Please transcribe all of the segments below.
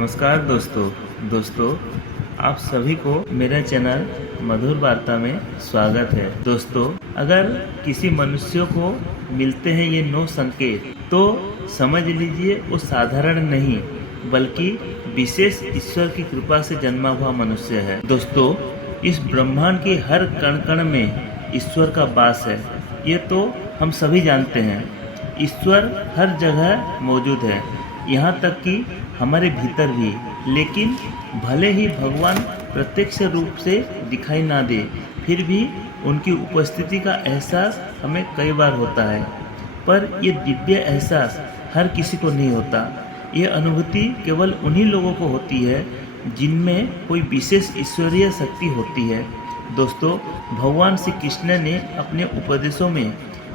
नमस्कार दोस्तों आप सभी को मेरे चैनल मधुर वार्ता में स्वागत है। दोस्तों, अगर किसी मनुष्य को मिलते हैं ये 9 संकेत तो समझ लीजिए वो साधारण नहीं बल्कि विशेष ईश्वर की कृपा से जन्मा हुआ मनुष्य है। दोस्तों, इस ब्रह्मांड के हर कण कण में ईश्वर का वास है, ये तो हम सभी जानते हैं। ईश्वर हर जगह मौजूद है, यहाँ तक कि हमारे भीतर भी। लेकिन भले ही भगवान प्रत्यक्ष रूप से दिखाई ना दे, फिर भी उनकी उपस्थिति का एहसास हमें कई बार होता है। पर ये दिव्य एहसास हर किसी को नहीं होता। ये अनुभूति केवल उन्हीं लोगों को होती है जिनमें कोई विशेष ईश्वरीय शक्ति होती है। दोस्तों, भगवान श्री कृष्ण ने अपने उपदेशों में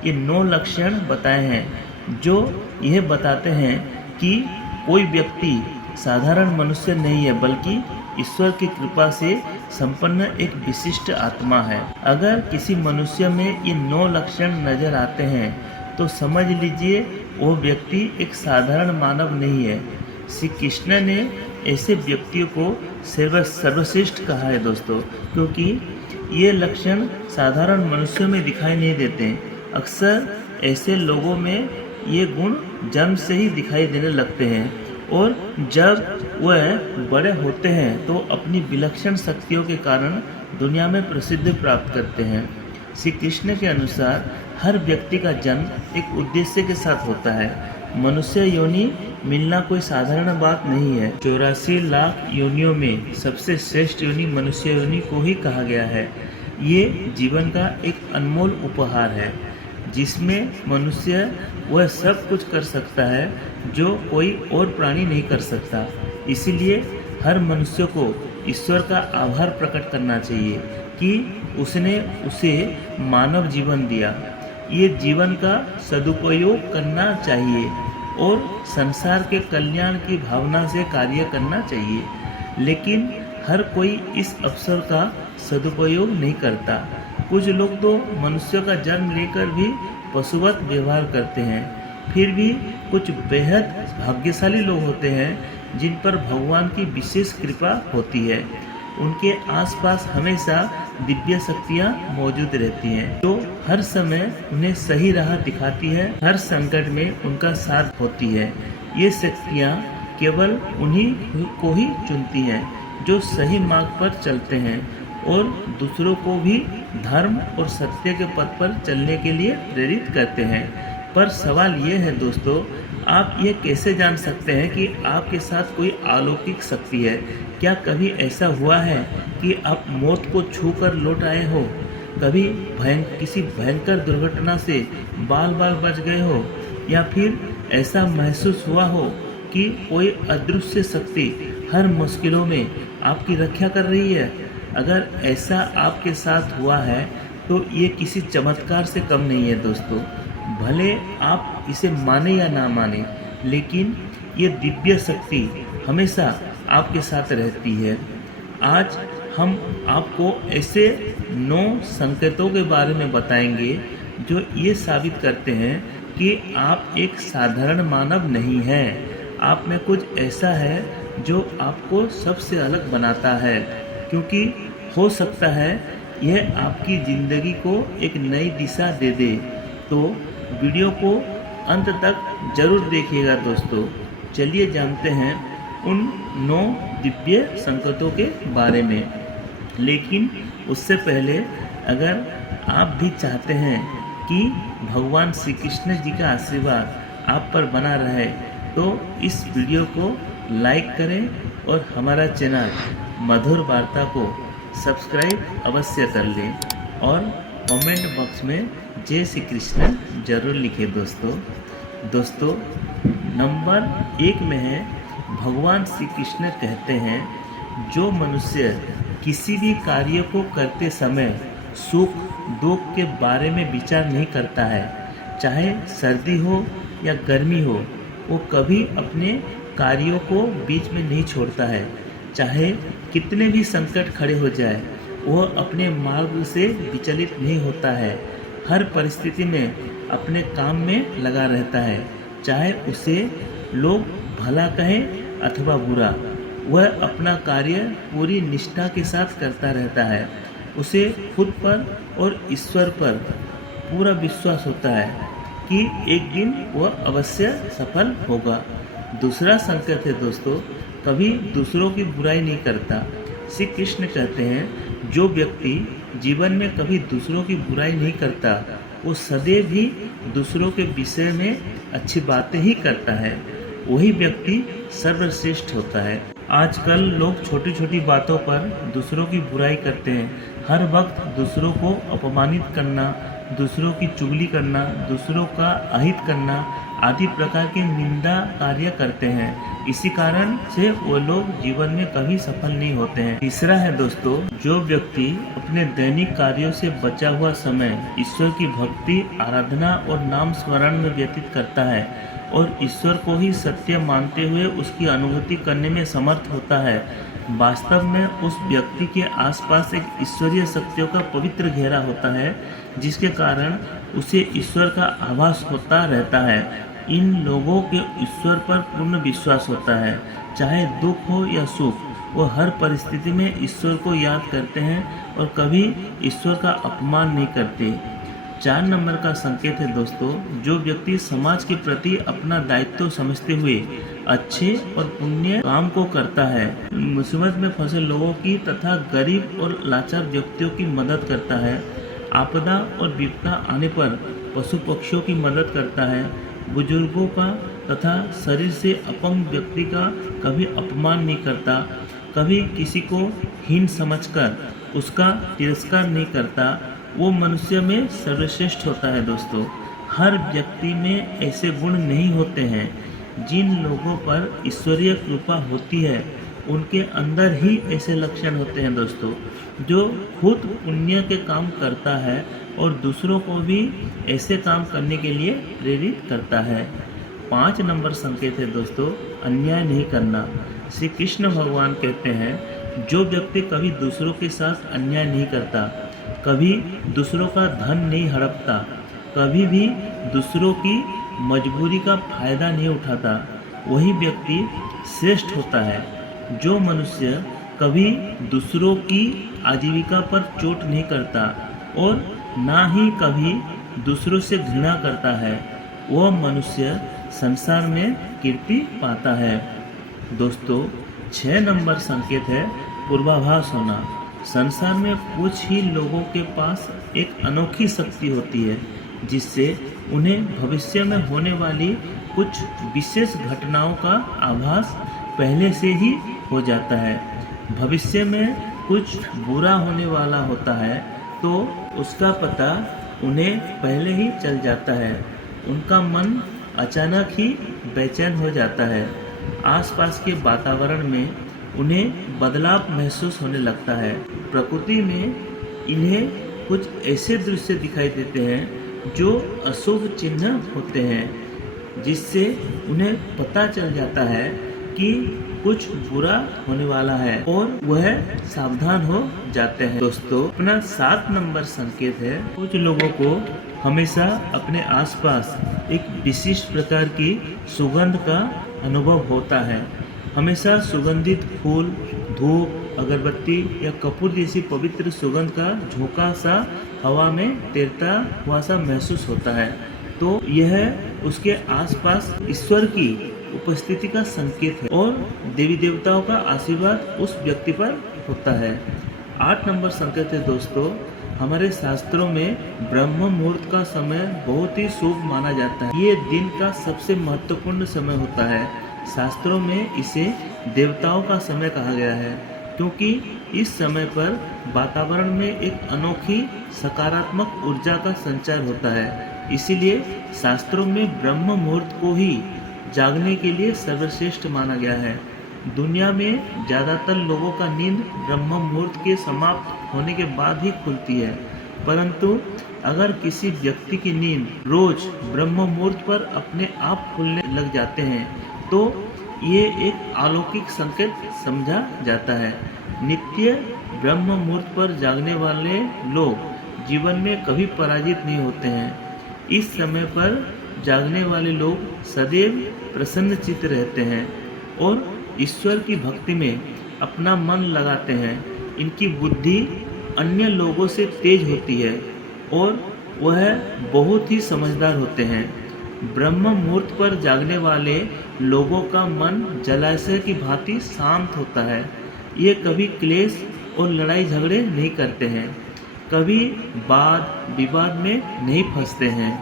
ये 9 लक्षण बताए हैं जो यह बताते हैं कि कोई व्यक्ति साधारण मनुष्य नहीं है बल्कि ईश्वर की कृपा से संपन्न एक विशिष्ट आत्मा है। अगर किसी मनुष्य में ये 9 लक्षण नजर आते हैं तो समझ लीजिए वो व्यक्ति एक साधारण मानव नहीं है। श्री कृष्ण ने ऐसे व्यक्तियों को सर्वश्रेष्ठ कहा है दोस्तों, क्योंकि ये लक्षण साधारण मनुष्यों में दिखाई नहीं देते। अक्सर ऐसे लोगों में ये गुण जन्म से ही दिखाई देने लगते हैं और जब वह बड़े होते हैं तो अपनी विलक्षण शक्तियों के कारण दुनिया में प्रसिद्धि प्राप्त करते हैं। श्री कृष्ण के अनुसार हर व्यक्ति का जन्म एक उद्देश्य के साथ होता है। मनुष्य योनि मिलना कोई साधारण बात नहीं है। 84 लाख योनियों में सबसे श्रेष्ठ योनि मनुष्य योनि को ही कहा गया है। ये जीवन का एक अनमोल उपहार है जिसमें मनुष्य वह सब कुछ कर सकता है जो कोई और प्राणी नहीं कर सकता। इसीलिए हर मनुष्य को ईश्वर का आभार प्रकट करना चाहिए कि उसने उसे मानव जीवन दिया। ये जीवन का सदुपयोग करना चाहिए और संसार के कल्याण की भावना से कार्य करना चाहिए। लेकिन हर कोई इस अवसर का सदुपयोग नहीं करता। कुछ लोग तो मनुष्य का जन्म लेकर भी पशुवत व्यवहार करते हैं। फिर भी कुछ बेहद भाग्यशाली लोग होते हैं जिन पर भगवान की विशेष कृपा होती है। उनके आसपास हमेशा दिव्य शक्तियाँ मौजूद रहती हैं जो हर समय उन्हें सही राह दिखाती है, हर संकट में उनका साथ होती है। ये शक्तियाँ केवल उन्हीं को ही चुनती हैं जो सही मार्ग पर चलते हैं और दूसरों को भी धर्म और सत्य के पथ पर चलने के लिए प्रेरित करते हैं। पर सवाल ये है दोस्तों, आप ये कैसे जान सकते हैं कि आपके साथ कोई अलौकिक शक्ति है? क्या कभी ऐसा हुआ है कि आप मौत को छूकर लौट आए हो? कभी किसी भयंकर दुर्घटना से बाल बच गए हो? या फिर ऐसा महसूस हुआ हो कि कोई अदृश्य शक्ति हर मुश्किलों में आपकी रक्षा कर रही है? अगर ऐसा आपके साथ हुआ है तो ये किसी चमत्कार से कम नहीं है दोस्तों। भले आप इसे माने या ना माने, लेकिन ये दिव्य शक्ति हमेशा आपके साथ रहती है। आज हम आपको ऐसे 9 संकेतों के बारे में बताएंगे जो ये साबित करते हैं कि आप एक साधारण मानव नहीं हैं। आप में कुछ ऐसा है जो आपको सबसे अलग बनाता है, क्योंकि हो सकता है यह आपकी ज़िंदगी को एक नई दिशा दे दे। तो वीडियो को अंत तक जरूर देखिएगा दोस्तों। चलिए जानते हैं उन 9 दिव्य संकेतों के बारे में। लेकिन उससे पहले अगर आप भी चाहते हैं कि भगवान श्री कृष्ण जी का आशीर्वाद आप पर बना रहे तो इस वीडियो को लाइक करें और हमारा चैनल मधुर वार्ता को सब्सक्राइब अवश्य कर लें और कमेंट बॉक्स में जय श्री कृष्ण जरूर लिखें दोस्तों। नंबर 1 में है, भगवान श्री कृष्ण कहते हैं जो मनुष्य किसी भी कार्य को करते समय सुख दुख के बारे में विचार नहीं करता है, चाहे सर्दी हो या गर्मी हो, वो कभी अपने कार्यों को बीच में नहीं छोड़ता है। चाहे कितने भी संकट खड़े हो जाए, वह अपने मार्ग से विचलित नहीं होता है। हर परिस्थिति में अपने काम में लगा रहता है, चाहे उसे लोग भला कहें अथवा बुरा। वह अपना कार्य पूरी निष्ठा के साथ करता रहता है। उसे खुद पर और ईश्वर पर पूरा विश्वास होता है कि एक दिन वह अवश्य सफल होगा। दूसरा संकेत है दोस्तों, कभी दूसरों की बुराई नहीं करता। श्री कृष्ण कहते हैं, जो व्यक्ति जीवन में कभी दूसरों की बुराई नहीं करता, वो सदैव ही दूसरों के विषय में अच्छी बातें ही करता है, वही व्यक्ति सर्वश्रेष्ठ होता है। आजकल लोग छोटी छोटी बातों पर दूसरों की बुराई करते हैं। हर वक्त दूसरों को अपमानित करना, दूसरों की चुगली करना, दूसरों का अहित करना आदि प्रकार के निंदा कार्य करते हैं। इसी कारण से वो लोग जीवन में कभी सफल नहीं होते हैं। तीसरा है दोस्तों, जो व्यक्ति अपने दैनिक कार्यों से बचा हुआ समय ईश्वर की भक्ति, आराधना और नाम स्मरण में व्यतीत करता है और ईश्वर को ही सत्य मानते हुए उसकी अनुभूति करने में समर्थ होता है, वास्तव में उस व्यक्ति के आसपास एक ईश्वरीय शक्तियों का पवित्र घेरा होता है, जिसके कारण उसे ईश्वर का आभास होता रहता है। इन लोगों के ईश्वर पर पूर्ण विश्वास होता है। चाहे दुख हो या सुख, वो हर परिस्थिति में ईश्वर को याद करते हैं और कभी ईश्वर का अपमान नहीं करते। 4 नंबर का संकेत है दोस्तों, जो व्यक्ति समाज के प्रति अपना दायित्व समझते हुए अच्छे और पुण्य काम को करता है, मुसीबत में फंसे लोगों की तथा गरीब और लाचार व्यक्तियों की मदद करता है, आपदा और विपदा आने पर पशु पक्षियों की मदद करता है, बुजुर्गों का तथा शरीर से अपंग व्यक्ति का कभी अपमान नहीं करता, कभी किसी को हीन समझकर उसका तिरस्कार नहीं करता, वो मनुष्य में सर्वश्रेष्ठ होता है। दोस्तों, हर व्यक्ति में ऐसे गुण नहीं होते हैं। जिन लोगों पर ईश्वरीय कृपा होती है, उनके अंदर ही ऐसे लक्षण होते हैं दोस्तों, जो खुद पुण्य के काम करता है और दूसरों को भी ऐसे काम करने के लिए प्रेरित करता है। 5 नंबर संकेत है दोस्तों, अन्याय नहीं करना। श्री कृष्ण भगवान कहते हैं, जो व्यक्ति कभी दूसरों के साथ अन्याय नहीं करता, कभी दूसरों का धन नहीं हड़पता, कभी भी दूसरों की मजबूरी का फायदा नहीं उठाता, वही व्यक्ति श्रेष्ठ होता है। जो मनुष्य कभी दूसरों की आजीविका पर चोट नहीं करता और ना ही कभी दूसरों से घृणा करता है, वह मनुष्य संसार में कीर्ति पाता है। दोस्तों, 6 नंबर संकेत है पूर्वाभास होना। संसार में कुछ ही लोगों के पास एक अनोखी शक्ति होती है, जिससे उन्हें भविष्य में होने वाली कुछ विशेष घटनाओं का आभास पहले से ही हो जाता है। भविष्य में कुछ बुरा होने वाला होता है तो उसका पता उन्हें पहले ही चल जाता है। उनका मन अचानक ही बेचैन हो जाता है। आसपास के वातावरण में उन्हें बदलाव महसूस होने लगता है। प्रकृति में इन्हें कुछ ऐसे दृश्य दिखाई देते हैं जो अशुभ चिन्ह होते हैं, जिससे उन्हें पता चल जाता है कि कुछ बुरा होने वाला है और वह सावधान हो जाते हैं। दोस्तों, अपना 7 नंबर संकेत है, कुछ लोगों को हमेशा अपने आसपास एक विशिष्ट प्रकार की सुगंध का अनुभव होता है। हमेशा सुगंधित फूल, धूप, अगरबत्ती या कपूर जैसी पवित्र सुगंध का झोंका सा हवा में तैरता हुआ सा महसूस होता है, तो यह उसके आसपास ईश्वर की उपस्थिति का संकेत है और देवी देवताओं का आशीर्वाद उस व्यक्ति पर होता है। 8 नंबर संकेत है दोस्तों, हमारे शास्त्रों में ब्रह्म मुहूर्त का समय बहुत ही शुभ माना जाता है। ये दिन का सबसे महत्वपूर्ण समय होता है। शास्त्रों में इसे देवताओं का समय कहा गया है, क्योंकि इस समय पर वातावरण में एक अनोखी सकारात्मक ऊर्जा का संचार होता है। इसीलिए शास्त्रों में ब्रह्म मुहूर्त को ही जागने के लिए सर्वश्रेष्ठ माना गया है। दुनिया में ज़्यादातर लोगों का नींद ब्रह्म मुहूर्त के समाप्त होने के बाद ही खुलती है, परंतु अगर किसी व्यक्ति की नींद रोज ब्रह्म मुहूर्त पर अपने आप खुलने लग जाते हैं, तो ये एक अलौकिक संकेत समझा जाता है। नित्य ब्रह्म मुहूर्त पर जागने वाले लोग जीवन में कभी पराजित नहीं होते हैं। इस समय पर जागने वाले लोग सदैव प्रसन्नचित्त रहते हैं और ईश्वर की भक्ति में अपना मन लगाते हैं, इनकी बुद्धि अन्य लोगों से तेज होती है और वह बहुत ही समझदार होते हैं। ब्रह्म मुहूर्त पर जागने वाले लोगों का मन जलाशय की भांति शांत होता है। ये कभी क्लेश और लड़ाई झगड़े नहीं करते हैं, कभी वाद विवाद में नहीं फंसते हैं।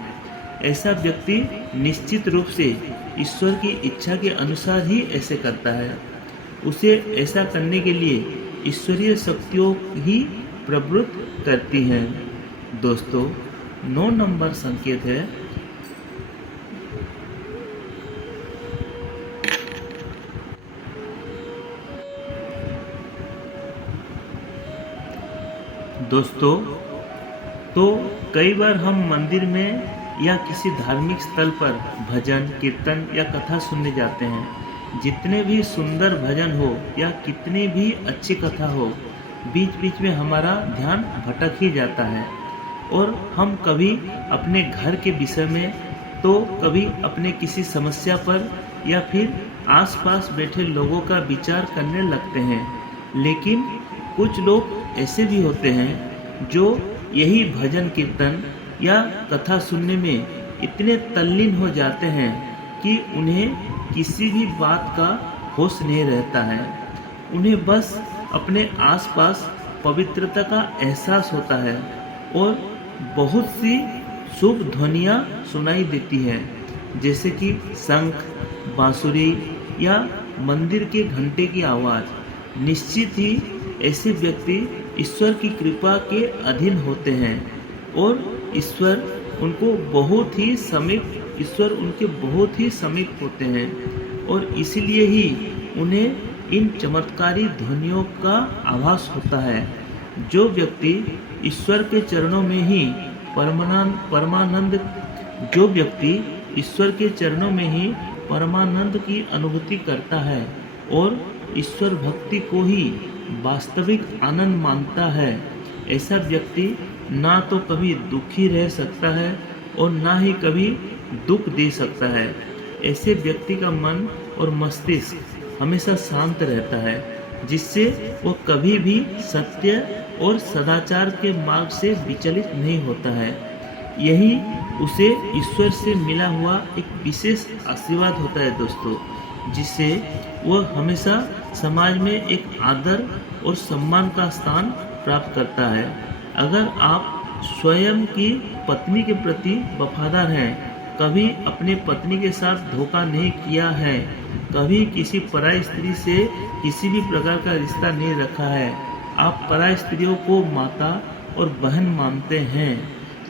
ऐसा व्यक्ति निश्चित रूप से ईश्वर की इच्छा के अनुसार ही ऐसे करता है। उसे ऐसा करने के लिए ईश्वरीय शक्तियों ही प्रवृत्त करती हैं। दोस्तों, 9 नंबर संकेत है दोस्तों, तो कई बार हम मंदिर में या किसी धार्मिक स्थल पर भजन कीर्तन या कथा सुनने जाते हैं। जितने भी सुंदर भजन हो या कितनी भी अच्छी कथा हो, बीच बीच में हमारा ध्यान भटक ही जाता है और हम कभी अपने घर के विषय में तो कभी अपने किसी समस्या पर या फिर आसपास बैठे लोगों का विचार करने लगते हैं। लेकिन कुछ लोग ऐसे भी होते हैं जो यही भजन कीर्तन या कथा सुनने में इतने तल्लीन हो जाते हैं कि उन्हें किसी भी बात का होश नहीं रहता है। उन्हें बस अपने आसपास पवित्रता का एहसास होता है और बहुत सी शुभ ध्वनियाँ सुनाई देती हैं, जैसे कि शंख, बांसुरी या मंदिर के घंटे की आवाज़। निश्चित ही ऐसे व्यक्ति ईश्वर की कृपा के अधीन होते हैं और ईश्वर उनके बहुत ही समीप होते हैं और इसलिए ही उन्हें इन चमत्कारी ध्वनियों का आभास होता है। जो व्यक्ति ईश्वर के चरणों में ही परमानंद की अनुभूति करता है और ईश्वर भक्ति को ही वास्तविक आनंद मानता है, ऐसा व्यक्ति ना तो कभी दुखी रह सकता है और ना ही कभी दुख दे सकता है। ऐसे व्यक्ति का मन और मस्तिष्क हमेशा शांत रहता है, जिससे वो कभी भी सत्य और सदाचार के मार्ग से विचलित नहीं होता है। यही उसे ईश्वर से मिला हुआ एक विशेष आशीर्वाद होता है दोस्तों, जिससे वह हमेशा समाज में एक आदर और सम्मान का स्थान प्राप्त करता है। अगर आप स्वयं की पत्नी के प्रति वफादार हैं, कभी अपनी पत्नी के साथ धोखा नहीं किया है, कभी किसी पराई स्त्री से किसी भी प्रकार का रिश्ता नहीं रखा है, आप पराई स्त्रियों को माता और बहन मानते हैं,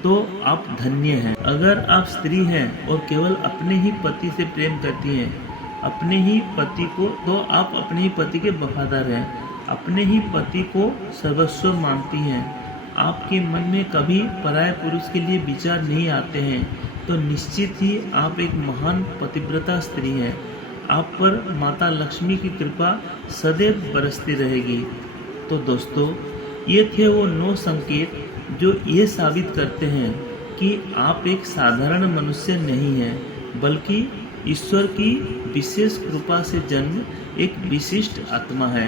तो आप धन्य हैं। अगर आप स्त्री हैं और केवल अपने ही पति से प्रेम करती हैं, अपने ही पति को, तो आप अपने ही पति के वफादार हैं, अपने ही पति को सर्वस्व मानती हैं, आपके मन में कभी पराये पुरुष के लिए विचार नहीं आते हैं, तो निश्चित ही आप एक महान पतिव्रता स्त्री हैं। आप पर माता लक्ष्मी की कृपा सदैव बरसती रहेगी। तो दोस्तों, ये थे वो 9 संकेत जो ये साबित करते हैं कि आप एक साधारण मनुष्य नहीं हैं, बल्कि ईश्वर की विशेष कृपा से जन्म एक विशिष्ट आत्मा है।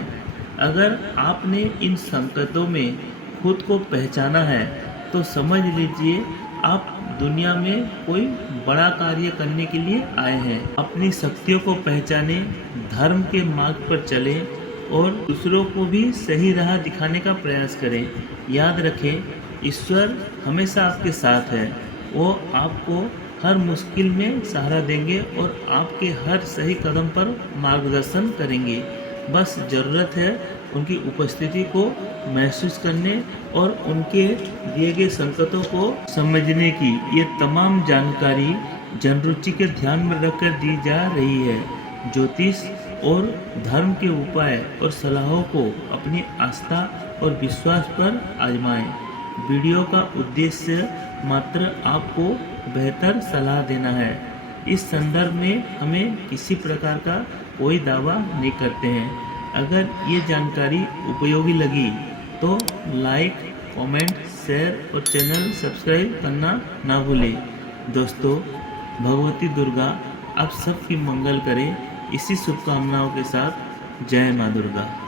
अगर आपने इन संकेतों में खुद को पहचाना है, तो समझ लीजिए आप दुनिया में कोई बड़ा कार्य करने के लिए आए हैं। अपनी शक्तियों को पहचाने, धर्म के मार्ग पर चलें और दूसरों को भी सही राह दिखाने का प्रयास करें। याद रखें, ईश्वर हमेशा आपके साथ है। वो आपको हर मुश्किल में सहारा देंगे और आपके हर सही कदम पर मार्गदर्शन करेंगे। बस ज़रूरत है उनकी उपस्थिति को महसूस करने और उनके दिए गए संकेतों को समझने की। ये तमाम जानकारी जनरुचि के ध्यान में रखकर दी जा रही है। ज्योतिष और धर्म के उपाय और सलाहों को अपनी आस्था और विश्वास पर आजमाएं। वीडियो का उद्देश्य मात्र आपको बेहतर सलाह देना है। इस संदर्भ में हमें किसी प्रकार का कोई दावा नहीं करते हैं। अगर ये जानकारी उपयोगी लगी तो लाइक, कमेंट, शेयर और चैनल सब्सक्राइब करना ना भूलें। दोस्तों, भगवती दुर्गा आप सबकी मंगल करें। इसी शुभकामनाओं के साथ जय माँ दुर्गा।